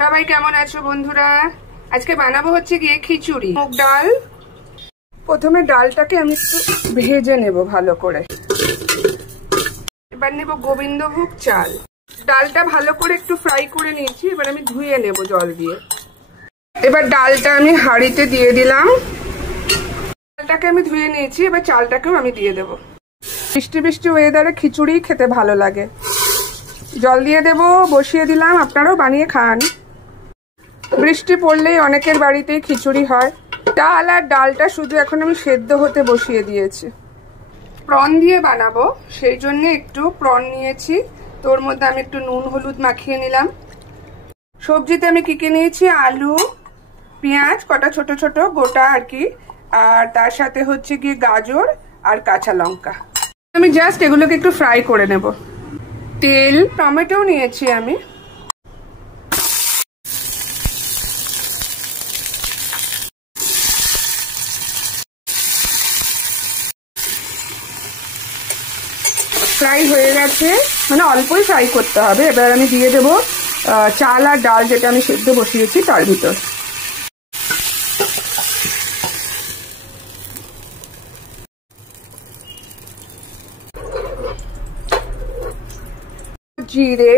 সবাই কেমন আছো বন্ধুরা? আজকে বানাবো হচ্ছে গিয়ে খিচুড়ি, মুগ ডাল। প্রথমে ডালটাকে আমি একটু ভেজে নেব ভালো করে। এবার নেব গোবিন্দভোগ চাল। ডালটা ভালো করে একটু ফ্রাই করে নিয়েছি, এবার আমি ধুয়ে নেব জল দিয়ে। এবার ডালটা আমি হাঁড়িতে দিয়ে দিলাম। ডালটাকে আমি ধুয়ে নিয়েছি, এবার চালটাকেও আমি দিয়ে দেব। বৃষ্টি বৃষ্টি ওয়েদারে খিচুড়ি খেতে ভালো লাগে। জল দিয়ে দেব, বসিয়ে দিলাম, আপনারাও বানিয়ে খান। বৃষ্টি পড়লেই অনেকের বাড়িতেই খিচুড়ি হয়। ডাল আর ডালটা শুধু এখন আমি সেদ্ধ হতে বসিয়ে দিয়েছি। প্রন দিয়ে বানাবো, সেই জন্য একটু প্রন নিয়েছি। তোর মধ্যে আমি একটু নুন হলুদ মাখিয়ে নিলাম। সবজিতে আমি কি কি নিয়েছি, আলু, পেঁয়াজ কটা ছোট ছোট গোটা আর কি, আর তার সাথে হচ্ছে গিয়ে গাজর আর কাঁচা লঙ্কা। আমি জাস্ট এগুলোকে একটু ফ্রাই করে নেব। তেল, টমেটো নিয়েছি আমি। ফ্রাই হয়ে গেছে, মানে অল্পই ফ্রাই করতে হবে। এবার আমি দিয়ে দেবো চাল আর ডাল যেটা আমি সেদ্ধ বসিয়েছি তার ভিতর। জিরে,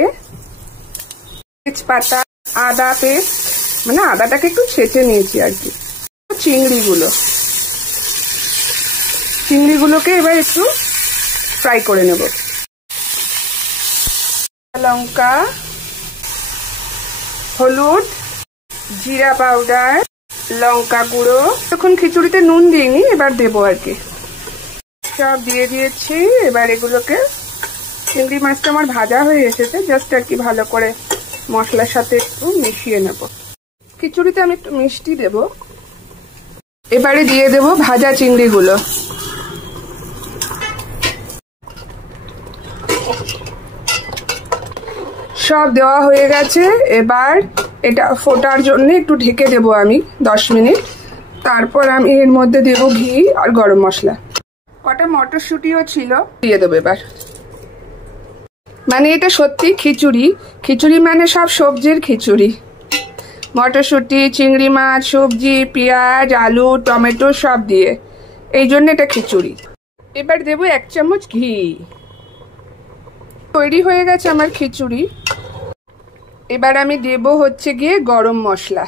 তেজপাতা, আদা পেস্ট, মানে আদাটাকে একটু ছেঁচে নিয়েছি আর কি। চিংড়িগুলোকে এবার একটু ফ্রাই করে নেব। লঙ্কা, হলুদ, জিরা পাউডার, লঙ্কা গুঁড়ো। তখন খিচুড়িতে নুন দিইনি, এবার দেবো আর কি। সব দিয়ে দিয়েছি। এবার এগুলোকে, চিংড়ি মাছটা আমার ভাজা হয়ে এসেছে, জাস্ট আর কি ভালো করে মশলার সাথে একটু মিশিয়ে নেব। খিচুড়িতে আমি একটু মিষ্টি দেব। এবারে দিয়ে দেব ভাজা চিংড়িগুলো। সব দেওয়া হয়ে গেছে। এবার এটা ফোটার জন্য একটু ঢেকে দেব আমি 10 মিনিট। তারপর আমি এর মধ্যে দেব ঘি আর গরম মশলা। কটা মটরশুঁটিও ছিল, দিয়ে দেবো এবার। মানে এটা সত্যি খিচুড়ি। খিচুড়ি মানে সব সবজির খিচুড়ি। মটরশুঁটি, চিংড়ি মাছ, সবজি, পেঁয়াজ, আলু, টমেটো সব দিয়ে, এই জন্য এটা খিচুড়ি। এবার দেবো 1 চামচ ঘি। তৈরি হয়ে গেছে আমার খিচুড়ি। এবার আমি দেব হচ্ছে গিয়ে গরম মশলা।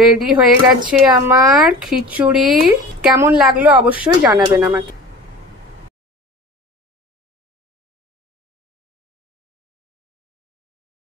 রেডি হয়ে গেছে আমার খিচুড়ি। কেমন লাগলো অবশ্যই জানাবেন আমাকে।